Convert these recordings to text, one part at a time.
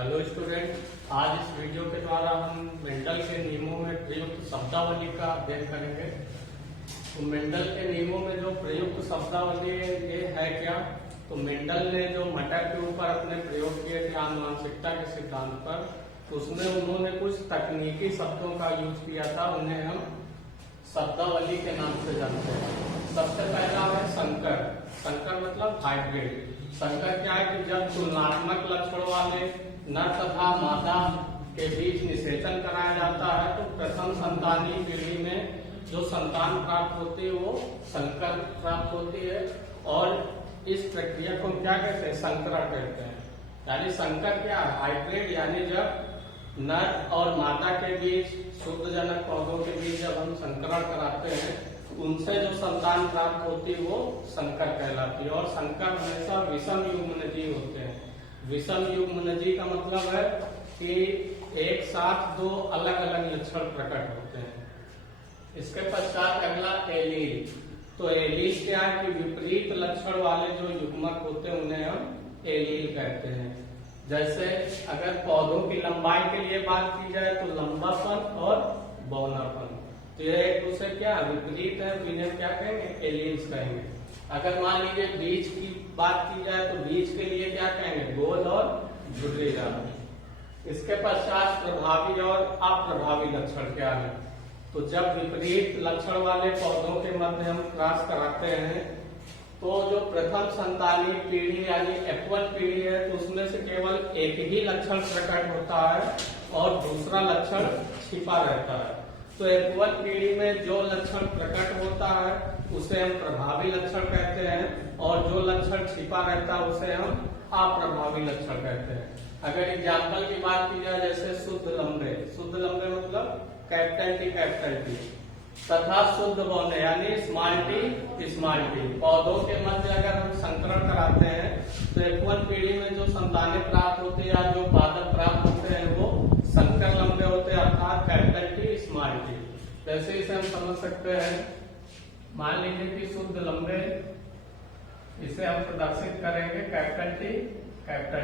Hello student, आज इस video के द्वारा हम मेंडल के नियमों में प्रयुक्त शब्दावली का अध्ययन करेंगे। तो मेंडल के नियमों में जो प्रयुक्त शब्दावली ये है क्या, तो मेंडल ने जो मटर के ऊपर अपने प्रयोग किए थे आनुवंशिकता के सिद्धांत पर, उसमें उन्होंने कुछ तकनीकी शब्दों का यूज किया था, उन्हें हम शब्दावली के नाम से जानते हैं। सबसे पहला है संकर। संकर मतलब हाइब्रिड। संकर क्या है कि जब तुलनात्मक लक्षण वाले नर तथा मादा के बीच निषेचन कराया जाता है तो प्रथम संतानीय पीढ़ी में जो संतान प्राप्त होती है वो संकर प्राप्त होती है, और इस प्रक्रिया को क्या कहते हैं, संकरण कहते हैं। यानी संकर क्या है, हाइब्रिड, यानी जब नर और मादा के बीच शुद्धजनक पौधों के बीच जब हम संकरण कराते हैं उनसे जो संतान प्राप्त होती है वो संकर कहलाती है। और संकर हमेशा विषम युग्मनजीव होते हैं। विषम युग्मनजीव का मतलब है कि एक साथ दो अलग अलग लक्षण प्रकट होते हैं। इसके पश्चात अगला एलील। तो एलील क्या है कि विपरीत लक्षण वाले जो युग्मक होते हैं उन्हें हम एलील कहते हैं। जैसे अगर पौधों की लंबाई के लिए बात की जाए तो लंबापन और बौनापन, तो ये एक दूसरे क्या विपरीत है, तो इन्हें क्या कहेंगे, एलील्स कहेंगे। अगर मान लीजिए बीज की बात की जाए तो बीज के लिए क्या कहेंगे, गोल और झुर्रीदार। इसके पश्चात प्रभावी और अप्रभावी लक्षण क्या है, तो जब विपरीत लक्षण वाले पौधों के मध्य हम क्रॉस कराते हैं तो जो प्रथम संतानीय पीढ़ी यानी F1 पीढ़ी है तो उसमें से केवल एक ही लक्षण प्रकट होता है और दूसरा लक्षण छिपा रहता है। तो F1 पीढ़ी में जो लक्षण प्रकट होता है उसे हम प्रभावी लक्षण कहते हैं, और जो लक्षण छिपा रहता है उसे हम अप्रभावी लक्षण कहते हैं। अगर एग्जाम्पल की बात की जाए जैसे शुद्ध लंबे। शुद्ध लंबे मतलब कैपिटल टी तथा शुद्ध बौने यानी स्मॉल टी। पौधों के मध्य अगर हम संकरण कराते हैं तो F1 पीढ़ी में जो संतानें प्राप्त होते हैं या जो पादप प्राप्त होते हैं वो संकर लंबे होते हैं, अर्थात कैपिटल टी स्मॉल टी। जैसे इसे हम समझ सकते हैं, मान लीजिए कि शुद्ध लंबे, इसे हम प्रदर्शित करेंगे कैपिटल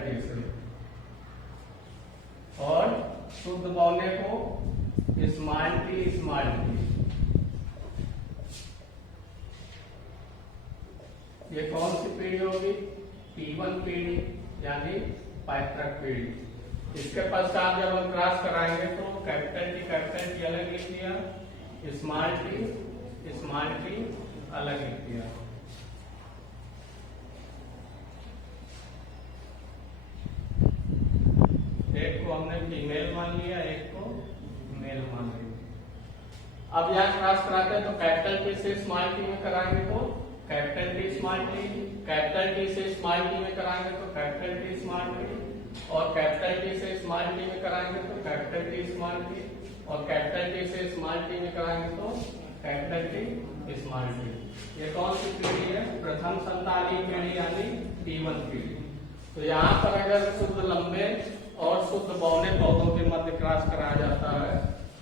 टी से, और शुद्ध बौने को स्मॉल टी। ये कौन सी पीढ़ी होगी, P1 पीढ़ी यानी पैतृक पीढ़ी। इसके पश्चात जब हम क्रॉस कराएंगे तो कैपिटल टी अलग लिख दिया, स्मॉल टी अलग लिख दिया। एक को हमने फीमेल मान लिया, एक को मेल मान लिया। अब यहाँ क्रॉस कराते हैं तो कैपिटल टी से स्मॉल टी में कराएंगे तो capital T small T, capital T से स्मॉल टी में कराएंगे तो कैपिटल टी स्मॉल टी, और कैपिटल टी से स्मॉल टी में कराएंगे तो कैपिटल टी स्मॉल टी, और कैपिटल टी से स्मॉल टी में कराएंगे तो कैपिटल टी स्मॉल टी। ये कौन सी पीढ़ी है, प्रथम संतानीय पीढ़ी यानी P1 पीढ़ी। तो यहाँ पर अगर शुद्ध लंबे और शुद्ध बौने पौधों के मध्य क्रॉस कराया जाता है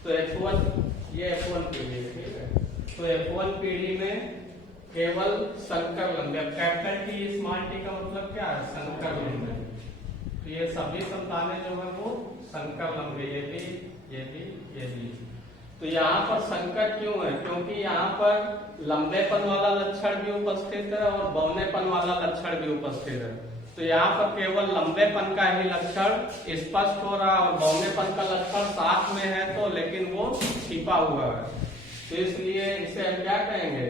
तो F1 पीढ़ी है, ठीक है। तो F1 पीढ़ी में केवल संकर लंबे, कैपिटल टी स्मॉल टी का मतलब क्या है, संकर लंबे। तो ये सभी संतानें जो है वो संकर लंबे, ये भी। तो यहाँ पर संकर क्यों है, क्योंकि यहाँ पर लंबेपन वाला लक्षण भी उपस्थित है और बौनेपन वाला लक्षण भी उपस्थित है। तो यहाँ पर केवल लंबेपन का ही लक्षण स्पष्ट हो रहा है और बौनेपन का लक्षण साथ में है तो लेकिन वो छिपा हुआ है। तो इसलिए इसे हम क्या कहेंगे,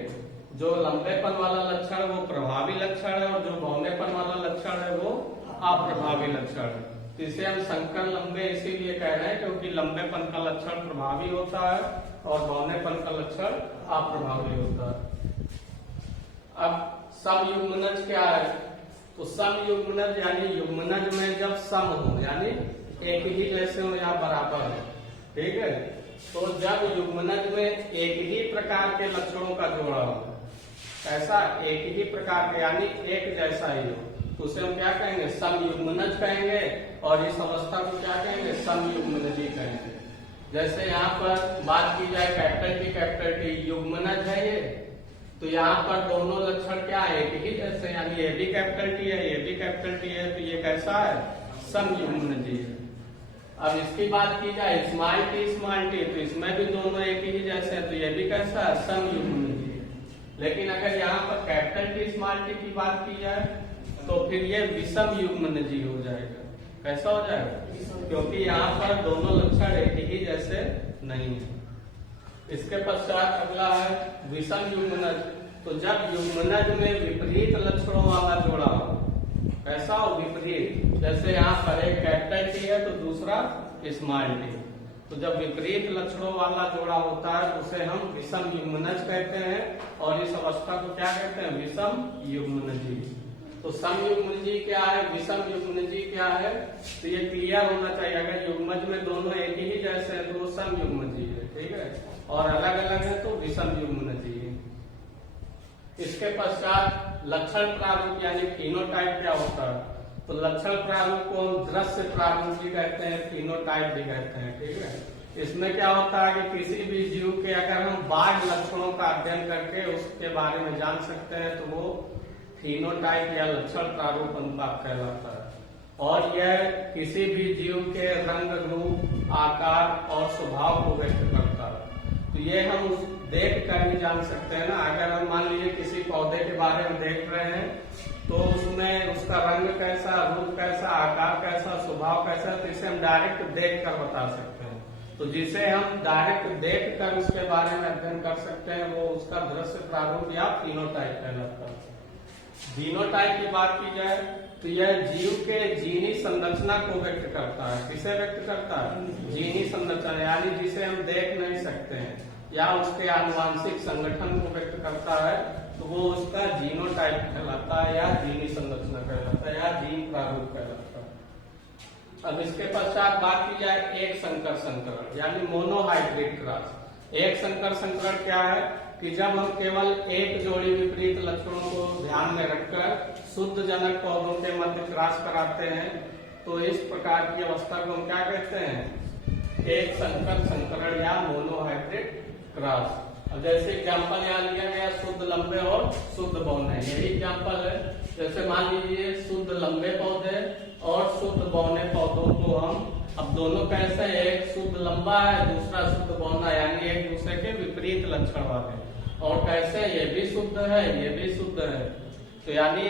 जो लंबेपन वाला लक्षण वो प्रभावी लक्षण है और जो बौनेपन वाला लक्षण है वो अप्रभावी लक्षण है। तो इसे हम संकर लंबे इसीलिए कह रहे हैं क्योंकि लंबेपन का लक्षण प्रभावी होता है और बौनेपन का लक्षण अप्रभावी होता है। अब समयुग्मनज क्या है, तो समयुग्मनज यानी युग्मनज में जब सम हो यानी एक ही जैसे हो या बराबर हो, ठीक है। तो जब युग्मनज में एक ही प्रकार के लक्षणों का जोड़ा हो, ऐसा एक ही प्रकार के यानी एक जैसा ही हो, तो उसे हम क्या कहेंगे, समयुग्मनज कहेंगे, और इस अवस्था को क्या कहेंगे, समयुग्मनजी कहेंगे। जैसे यहाँ पर बात की जाए कैपिटल टी युग्मनज है ये, तो यहाँ पर दोनों लक्षण क्या है, एक ही जैसे, यानी ये भी कैपिटल टी है ये भी कैपिटल टी है, तो ये कैसा है, समयुग्म जीव। अब इसकी बात की जाए स्मॉल टी, तो इसमें भी दोनों एक ही जैसे हैं, तो ये भी कैसा है, समयुग्म जीव। लेकिन अगर यहाँ पर कैपिटल टी स्मॉल टी की बात की जाए तो फिर ये विषम युग्म जीव हो जाएगा। कैसा हो जाएगा, क्योंकि यहाँ पर दोनों लक्षण एक ही जैसे नहीं है। इसके पश्चात अगला है विषम युग्मनज। तो जब युग्मनज में विपरीत लक्षणों वाला जोड़ा हो, कैसा हो, विपरीत, जैसे यहाँ पर एक कैपिटल टी है तो दूसरा स्मॉल टी, तो जब विपरीत लक्षणों वाला जोड़ा होता है उसे हम विषम युग्मनज कहते हैं, और इस अवस्था को क्या कहते हैं, विषम युग्मनजी। तो समयुग्मनजी क्या है, विषम युग्मनजी क्या है, तो ये क्लियर होना चाहिए। अगर युग्मज में दोनों एक ही जैसे हैं तो वो समयुग्मनजी है, ठीक है, और अलग अलग है तो विषम युग्मनजी है। इसके पश्चात लक्षण प्रारूप यानी फिनोटाइप क्या होता है, तो लक्षण प्रारूप को हम दृश्य प्रारूप भी कहते हैं, फिनोटाइप भी कहते हैं, ठीक है। इसमें क्या होता है कि किसी भी जीव के अगर हम बाह्य लक्षणों का अध्ययन करके उसके बारे में जान सकते हैं तो वो फिनोटाइप या लक्षण प्रारूप अनुपात कहलाता है। और यह किसी भी जीव के रंग, रूप, आकार और स्वभाव को व्यक्त करता है। तो ये हम उस देख कर ही जान सकते हैं ना। अगर हम मान लीजिए किसी पौधे के बारे में देख रहे हैं तो उसमें उसका रंग कैसा, रूप कैसा, आकार कैसा, स्वभाव कैसा, तो इसे हम डायरेक्ट देख कर बता सकते हैं। तो जिसे हम डायरेक्ट देख कर उसके बारे में अध्ययन कर सकते हैं वो उसका दृश्य प्रारूप या फिनोटाइप कहलाता है। जीनोटाइप की बात की जाए तो यह जीव के जीनी संरचना को व्यक्त करता है। किसे व्यक्त करता है, जीनी संरचना, यानी जिसे हम देख नहीं सकते हैं, या उसके आनुवांशिक संगठन को व्यक्त करता है तो वो उसका जीनोटाइप कहलाता है, या जीनी संरचना कहलाता है, या जीन प्रारूप कहलाता है। अब इसके पश्चात बात की जाए एक संकर संकरण यानी मोनोहाइब्रिड क्रॉस। एक संकर संकरण क्या है कि जब हम केवल एक जोड़ी विपरीत लक्षणों को ध्यान में रखकर शुद्ध जनक पौधों के मध्य क्रॉस कराते हैं तो इस प्रकार की अवस्था को हम क्या कहते हैं, एक संकर संकरण या मोनोहाइब्रिड क्रॉस। अब जैसे एग्जाम्पल यहाँ लिया गया शुद्ध लंबे और शुद्ध बौने, यही एग्जाम्पल है। जैसे मान लीजिए शुद्ध लंबे पौधे और शुद्ध बौने पौधों को हम, अब दोनों कैसे, एक शुद्ध लंबा है दूसरा शुद्ध बौना, यानी एक दूसरे के विपरीत लक्षण वाले, और कैसे, ये भी शुद्ध है ये भी शुद्ध है। तो यानी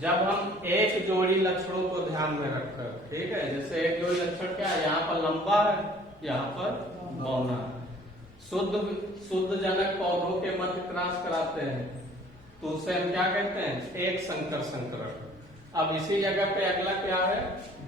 जब हम एक जोड़ी लक्षणों को ध्यान में रखकर, ठीक है, जैसे एक जोड़ी लक्षण क्या है, यहाँ पर लंबा है यहाँ पर बौना, शुद्ध जनक पौधों के मध्य क्रॉस कराते हैं तो उसे हम क्या कहते हैं, एक संकर संकरण। अब इसी जगह पे अगला क्या है,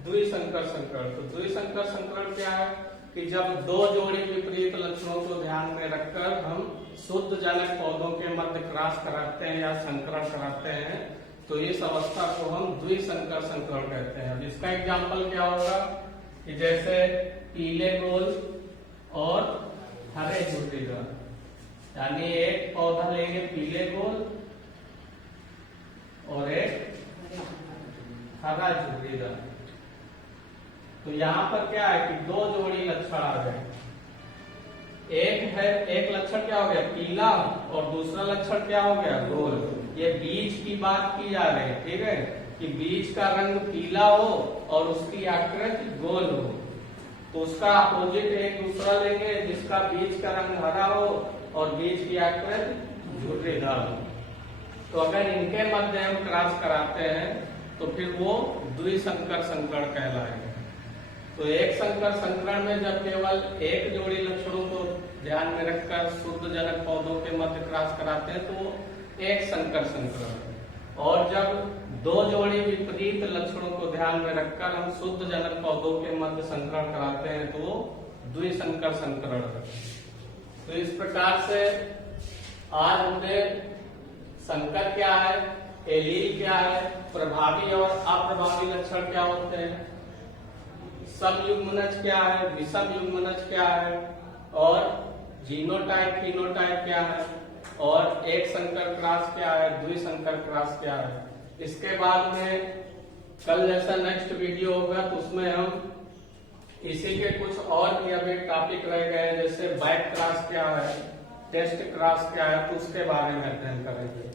द्विसंकर संकरण। तो द्विसंकर संकरण क्या है कि जब दो जोड़ी विपरीत लक्षणों को ध्यान में रखकर हम शुद्ध जनक पौधों के मध्य क्रॉस कराते हैं या संकरण कराते हैं तो इस अवस्था को हम द्विसंकर संकरण कहते हैं। अब इसका एग्जाम्पल क्या होगा कि जैसे पीले गोल और हरे झुर्रीदार, यानी एक पौधा लेंगे पीले गोल और एक हरा झुर्रीदार। तो यहाँ पर क्या है कि दो जोड़ी लक्षण आ गए, एक लक्षण क्या हो गया पीला और दूसरा लक्षण क्या हो गया गोल। ये बीज की बात की जा रही है, ठीक है, कि बीज का रंग पीला हो और उसकी आकृति गोल हो, तो उसका अपोजिट एक दूसरा लेंगे जिसका बीज का रंग हरा हो और बीज की आकृति झुर्रीदार हो। तो अगर इनके मध्य हम क्रॉस कराते हैं तो फिर वो द्विसंकर संकरण कहलाएगा। तो एक संकर संकरण में जब केवल एक जोड़ी लक्षणों को ध्यान में रखकर शुद्ध जनक पौधों के मध्य क्रॉस कराते हैं तो वो एक संकर संकरण है, और जब दो जोड़ी विपरीत लक्षणों को ध्यान में रखकर हम शुद्ध जनक पौधों के मध्य संकरण कराते हैं तो वो द्विसंकर संकरण है। तो इस प्रकार से आज हमने संकर क्या है, एलील क्या है, प्रभावी और अप्रभावी लक्षण क्या होते हैं, समयुग्मनज क्या है, विषम युग्मनज क्या है, और जीनोटाइप फिनोटाइप क्या है, और एक संकर क्रॉस क्या है, द्विसंकर क्रॉस क्या है। इसके बाद में कल जैसा नेक्स्ट वीडियो होगा तो उसमें हम इसी के कुछ और भी अभी टॉपिक रह गए, जैसे बैक क्रॉस क्या है, टेस्ट क्रॉस क्या है, तो उसके बारे में अध्ययन करेंगे।